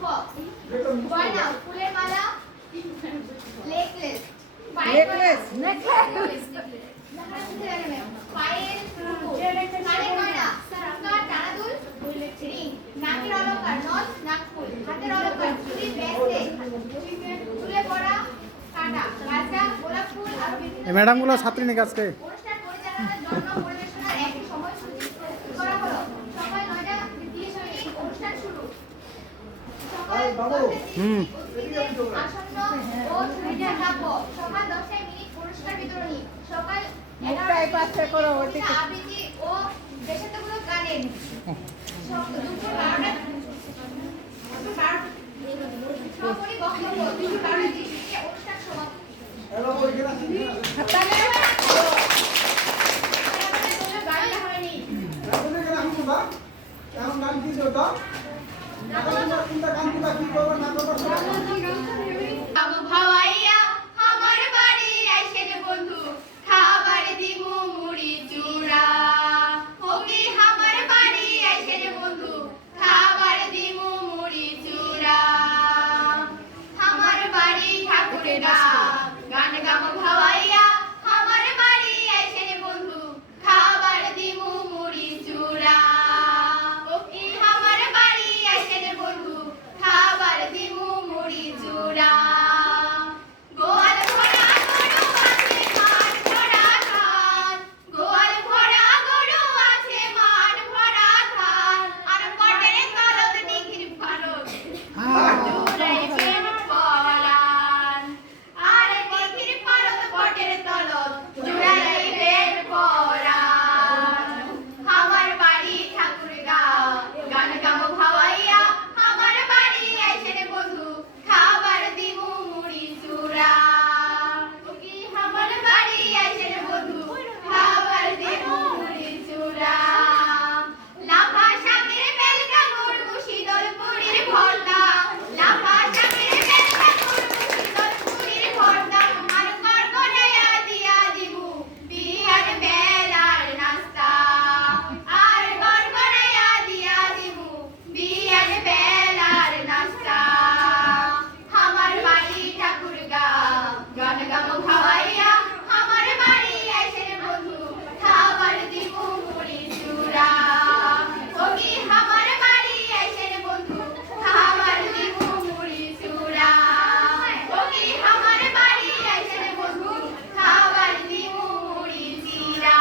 খ গয়না ফুলের মালা নেকলেস পায়ের কানের গয়না ঝুমকা ডানাদুল রিং নাকের অলংকার নথ নাকফুল হাতের অলংকার চুড়ি ব্রেসলেট চুলে পরা কাঁটা গাজরা গোলাপ ফুল আর বিভিন্ন ম্যাডামগুলো ছাত্রী নাকি আজকে অনুষ্ঠান পরিচালনার জন্য পরিবেশনার একটি সময়সূচি করা হলো সকাল 9টা 30 মিনিট অনুষ্ঠান শুরু আসন্ন ও সুবিধা থাকব সকাল 10টায় মিনিট পুরস্কার বিতরণী সকাল 11টায় আবৃত্তি ও দেশাত্মকমূলক গানের দুপুর 12টা সমাপনী বক্তব্য দুপুর 12টা 30 মিনিটে অনুষ্ঠান ভাওয়াইয়া আমার বাড়ি আইসে রে বন্ধু খাবার দিমু মুড়ি চূড়া ওগি আমার বাড়ি আইসে রে বন্ধু খাবার দিমু মুড়ি চূড়া আমার বাড়ি ঠাকুরগা গান গাম ভাওয়াইয়া আমার বাড়ি আইসে রে বন্ধু খাবার দিমু মুড়ি চূড়া ওগি আমার বাড়ি আইসে রে বন্ধু খাবার দিমু মুড়ি চূড়া গোয়াল ভরা গরু আছে মান ভরা ধান গোয়াল ভরা গরু আছে মান ভরা ধান আর পটের তলত নিখির ফারত জুড়ে প্রেম ফলান আর নিখির ফারত পটের তলত জুড়াই প্রেম ফলান আমার বাড়ি ঠাকুরগাঁও গান গাম ভাওয়াইয়া আমার বাড়ি আইসে রে বন্ধু খাবার দিমু মুড়ি চূড়া ওকি আমার বাড়ি আইসে রে বন্ধু খাবার দিমু মুড়ি চূড়া লাফা শাকের বেলকা গুড় মুশি দলপুরির ভর্তা লাফা শাকের বেলকা গুড় মুশি দলপুরির ভর্তা আর কড়কড়াইয়া দিয়া দিমু বিয়ার বেলার নাস্তা আর কড়কড়াইয়া দিয়া দিমু বিয়ার বেলার নাস্তা আমার বাড়ি ঠাকুরগাঁও গান গাম ভাওয়াইয়া আমার বাড়ি আইসে রে বন্ধু খাবার দিমু মুড়ি চূড়া ওগি আমার বাড়ি আইসে রে বন্ধু খাবার দিমু মুড়ি চূড়া ওগি আমার বাড়ি আইসে রে বন্ধু খাবার দিমু মুড়ি চিড়া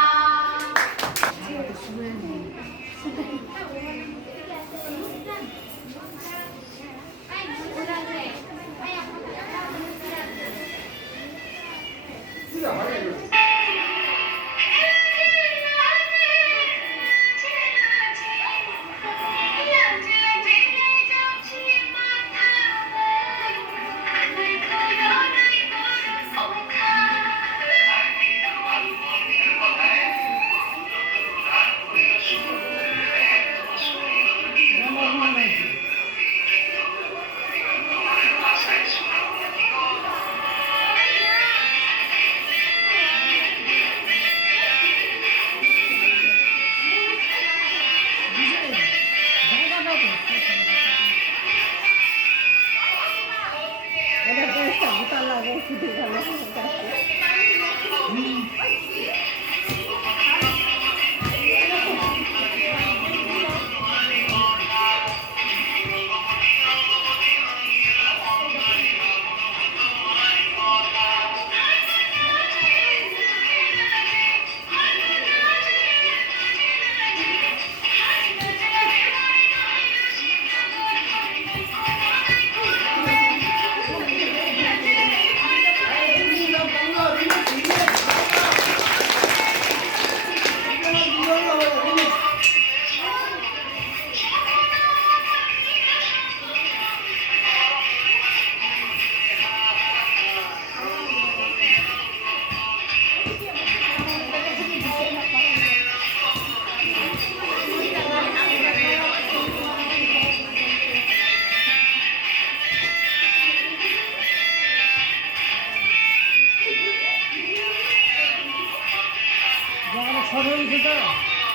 সব হয়েছে তো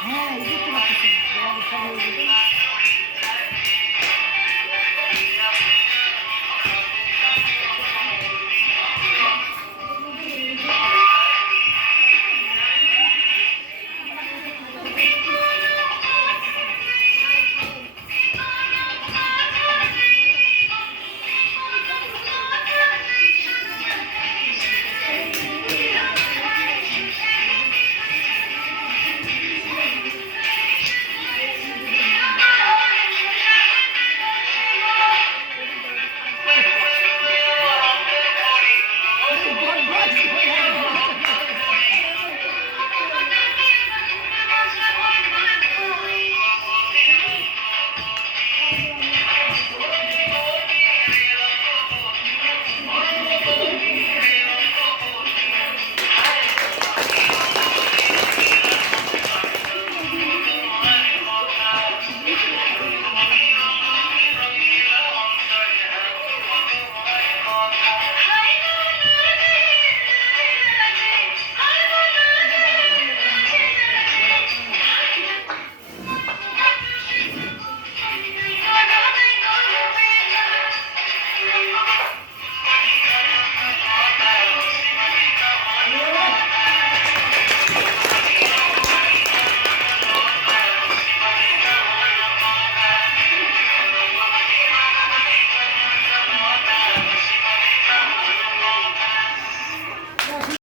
হ্যাঁ এই দেখতে পাচ্ছি